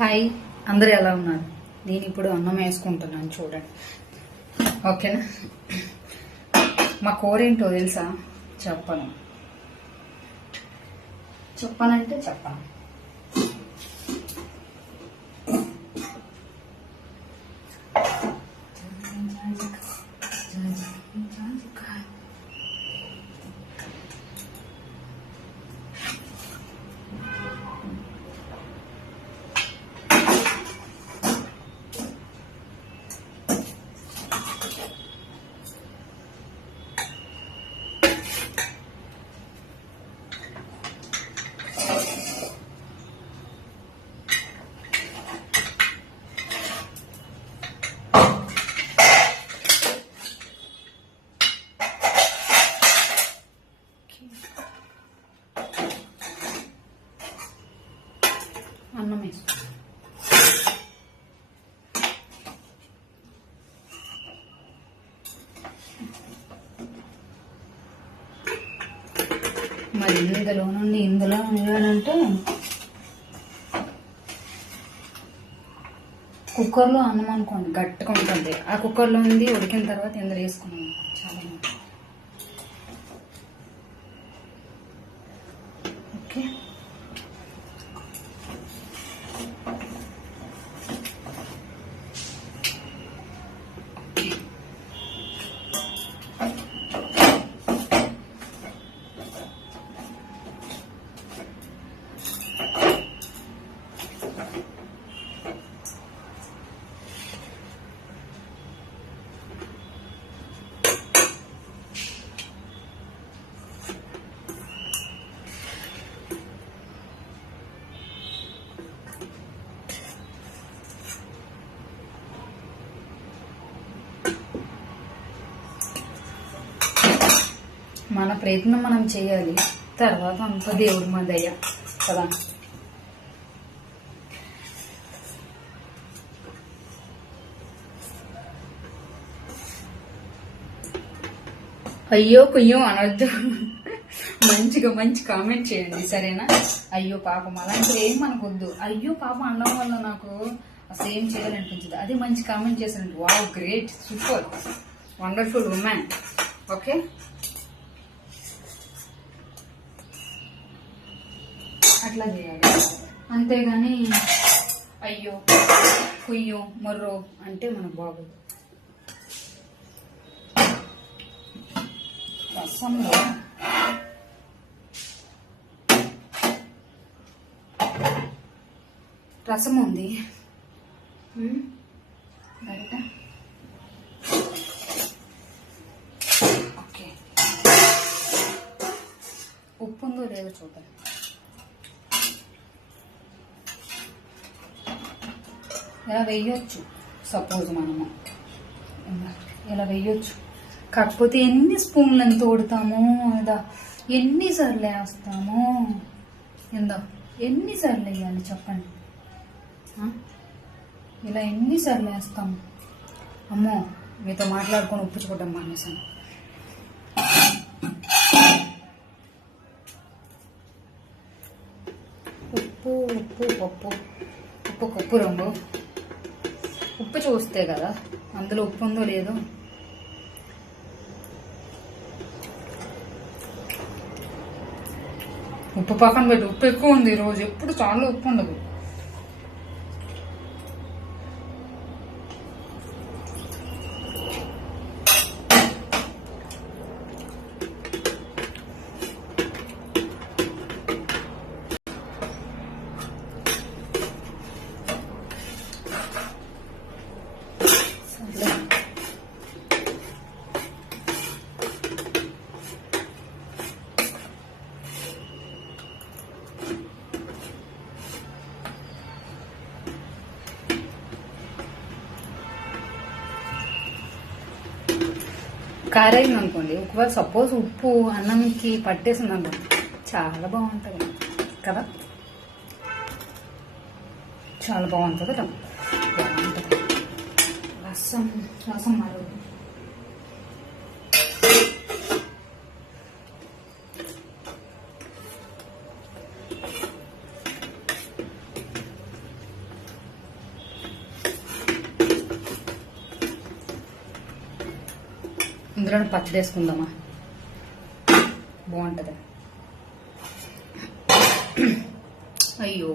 Hi, అందరూ ఎలా ఉన్నారు? నేను ఇప్పుడు అన్నం వేసుకుంటున్నాను, చూడండి. ఓకేనా? మా కూర ఏంటో తెలుసా? చెప్పనంటే చెప్పను. అన్నం వేసుకో. మరి ఇందులో నుండి ఇందులో అంటే కుక్కర్లో అన్నం అనుకోండి, గట్టిగా ఉంటుంది. ఆ కుక్కర్లో ఉంది ఉడికిన తర్వాత ఇందులో వేసుకున్నాం. చాలా ఓకే. మన ప్రయత్నం మనం చేయాలి, తర్వాత అంత దేవుడి మన దయ కదా. అయ్యో కుయ్యో అనొద్దు. మంచి కామెంట్ చేయండి, సరేనా? అయ్యో పాపం అలాంటివి ఏం మనకొద్దు. అయ్యో పాపం అనడం వల్ల నాకు అసలు ఏం చేయాలనిపించదు. అదే మంచి కామెంట్ చేశారంటే wow, great, super, wonderful women. Okay, అట్లా చేయాలి. అంతేగాని అయ్యో కుయ్యో మొర్రో అంటే మనకు బాగోదు. రసంలో రసం ఉంది బయట. ఓకే, ఉప్పు ఉందో లేదో చూద్దాం. ఇలా వేయొచ్చు, సపోజ్ మనము ఇలా వేయొచ్చు. కాకపోతే ఎన్ని స్పూన్లు ఎంత తోడుతాము, లేదా ఎన్నిసార్లు వేస్తాము, ఎన్నిసార్లు వేయాలి చెప్పండి? ఇలా ఎన్నిసార్లు వేస్తాము? అమ్మో, మీతో మాట్లాడుకొని ఉప్పు చూడడం మానేసాను. ఉప్పు ఉప్పు పప్పు ఉప్పు కప్పు రంగు ఉప్పు చూస్తే కదా అందులో ఉప్పు ఉందో లేదో. ఉప్పు పక్కన పెట్టి, ఉప్పు ఎక్కువ ఉంది ఈరోజు. ఎప్పుడు చాలా ఉప్పు ఉండదు. కారైంది అనుకోండి, ఒకవేళ సపోజ్ ఉప్పు అన్నంకి పట్టేసింది అనుకోండి, చాలా బాగుంటుంది కదా. చాలా బాగుంటుంది కదా. రసం మరో ఇందులో పచ్చడి వేసుకుందామా, బాగుంటుంది. అయ్యో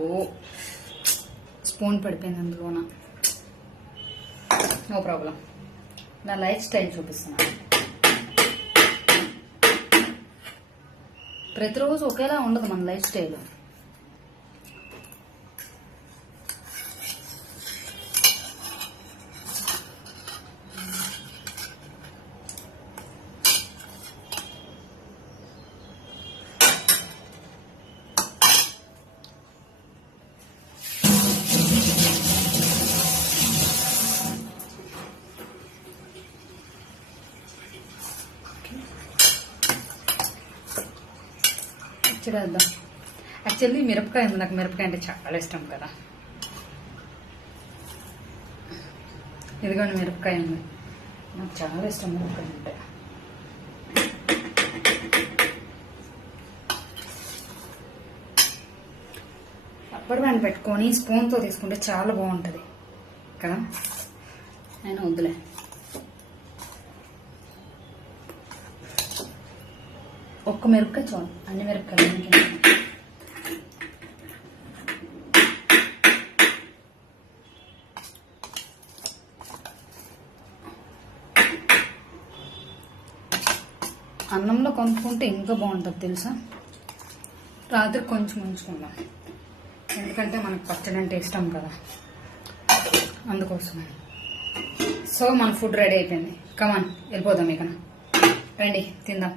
స్పూన్ పడిపోయింది అందులోన. నో ప్రాబ్లం, నా లైఫ్ స్టైల్ చూపిస్తున్నాను. ప్రతిరోజు ఒకేలా ఉండదు మన లైఫ్ స్టైల్. చూడద్దాం. యాక్చువల్లీ మిరపకాయ ఉంది, నాకు మిరపకాయ అంటే చాలా ఇష్టం కదా. ఇదిగోండి మిరపకాయ ఉంది, నాకు చాలా ఇష్టం మిరపకాయ అంటే. రబ్బర్ బ్యాండ్ పెట్టుకొని స్పూన్తో తీసుకుంటే చాలా బాగుంటుంది కదా. నేను వద్దులే. ఒక్క మిరపకాయ చాలు, అన్ని మిరపకాయలు. అన్నంలో కొనుక్కుంటే ఇంకా బాగుంటుంది తెలుసా. రాత్రి కొంచెం ఉంచుకుందాం, ఎందుకంటే మనకు పచ్చడి అంటే ఇష్టం కదా, అందుకోసమే. సో మన ఫుడ్ రెడీ అయిపోయింది. కమాన్ వెళ్ళిపోదాం. ఇక రండి తిందాం.